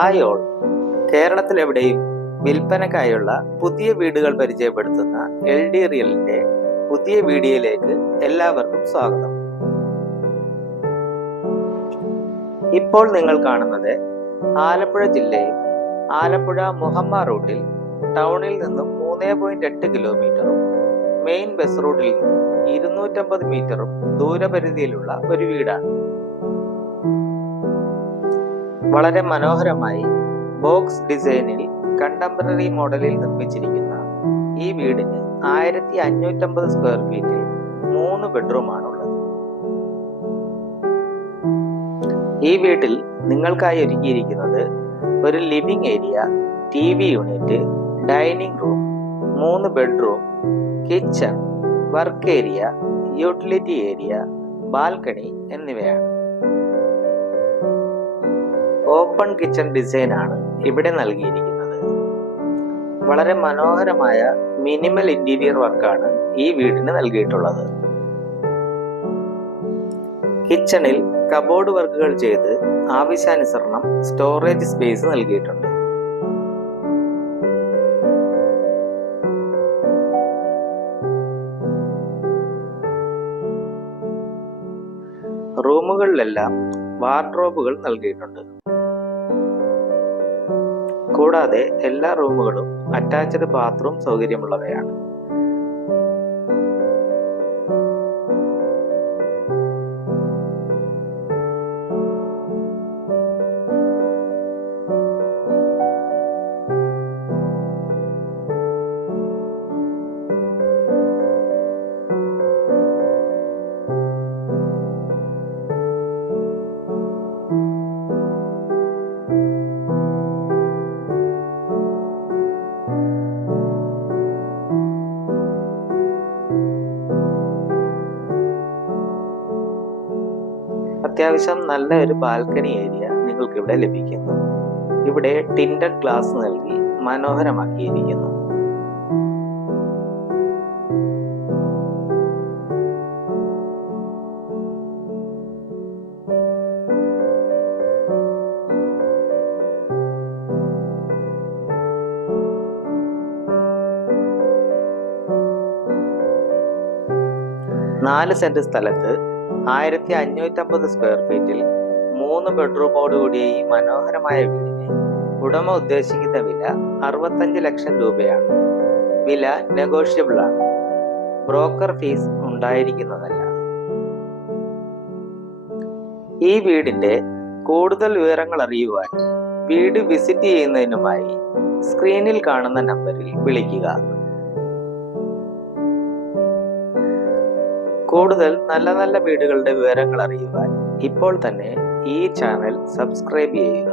Hi all. കേരളത്തിലെവിടെയും വിൽപ്പനക്കായുള്ള പുതിയ വീടുകൾ പരിചയപ്പെടുത്തുന്ന LD റിയലിന്റെ പുതിയ വീഡിയോയിലേക്ക് എല്ലാവർക്കും സ്വാഗതം. ഇപ്പോൾ നിങ്ങൾ കാണുന്നത് ആലപ്പുഴ ജില്ലയിൽ ആലപ്പുഴ മുഹമ്മ റൂട്ടിൽ ടൗണിൽ നിന്നും 3.8 കിലോമീറ്ററും മെയിൻ ബസ് റൂട്ടിൽ നിന്നും 250 മീറ്ററും ദൂരപരിധിയിലുള്ള ഒരു വീടാണ്. വളരെ മനോഹരമായി ബോക്സ് ഡിസൈനിൽ കണ്ടംപററി മോഡലിൽ നിർമ്മിച്ചിരിക്കുന്ന ഈ വീടിന് 1550 സ്ക്വയർ ഫീറ്റിൽ 3 ബെഡ്റൂമാണുള്ളത്. ഈ വീട്ടിൽ നിങ്ങൾക്കായി ഒരുക്കിയിരിക്കുന്നത് ഒരു living area, TV unit, dining room, 3 bedroom, kitchen, work area, utility area, balcony എന്നിവയാണ്. ഓപ്പൺ കിച്ചൺ ഡിസൈൻ ആണ് ഇവിടെ നൽകിയിരിക്കുന്നത്. വളരെ മനോഹരമായ മിനിമൽ ഇന്റീരിയർ വർക്കാണ് ഈ വീടിന് നൽകിയിട്ടുള്ളത്. കിച്ചണിൽ കബോർഡ് വർക്കുകൾ ചെയ്ത് ആവശ്യാനുസരണം സ്റ്റോറേജ് സ്പേസ് നൽകിയിട്ടുണ്ട്. റൂമുകളിലെല്ലാം വാർഡ്രോബുകൾ നൽകിയിട്ടുണ്ട്. കൂടാതെ എല്ലാ റൂമുകളും അറ്റാച്ച്ഡ് ബാത്റൂം സൗകര്യമുള്ളവയാണ്. അത്യാവശ്യം നല്ല ഒരു ബാൽക്കണി ഏരിയ നിങ്ങൾക്ക് ഇവിടെ ലഭിക്കുന്നു. ഇവിടെ ടിൻഡഡ് ഗ്ലാസ് നൽകി മനോഹരമാക്കിയിരിക്കുന്നു. നാല് സെന്റ് സ്ഥലത്ത് 1550 സ്ക്വയർ ഫീറ്റിൽ 3 ബെഡ്റൂമോടുകൂടിയ ഈ മനോഹരമായ വീടിന് ഉടമ ഉദ്ദേശിക്കുന്ന വില 65 ലക്ഷം രൂപയാണ്. വില നെഗോഷ്യബിൾ ആണ്. ബ്രോക്കർ ഫീസ് ഉണ്ടായിരിക്കുന്നതല്ല. ഈ വീടിന്റെ കൂടുതൽ വിവരങ്ങൾ അറിയുവാൻ വീട് വിസിറ്റ് ചെയ്യുന്നതിനുമായി സ്ക്രീനിൽ കാണുന്ന നമ്പറിൽ വിളിക്കുക. കൂടുതൽ നല്ല നല്ല വീടുകളുടെ വിവരങ്ങൾ അറിയുവാൻ ഇപ്പോൾ തന്നെ ഈ ചാനൽ സബ്സ്ക്രൈബ് ചെയ്യുക.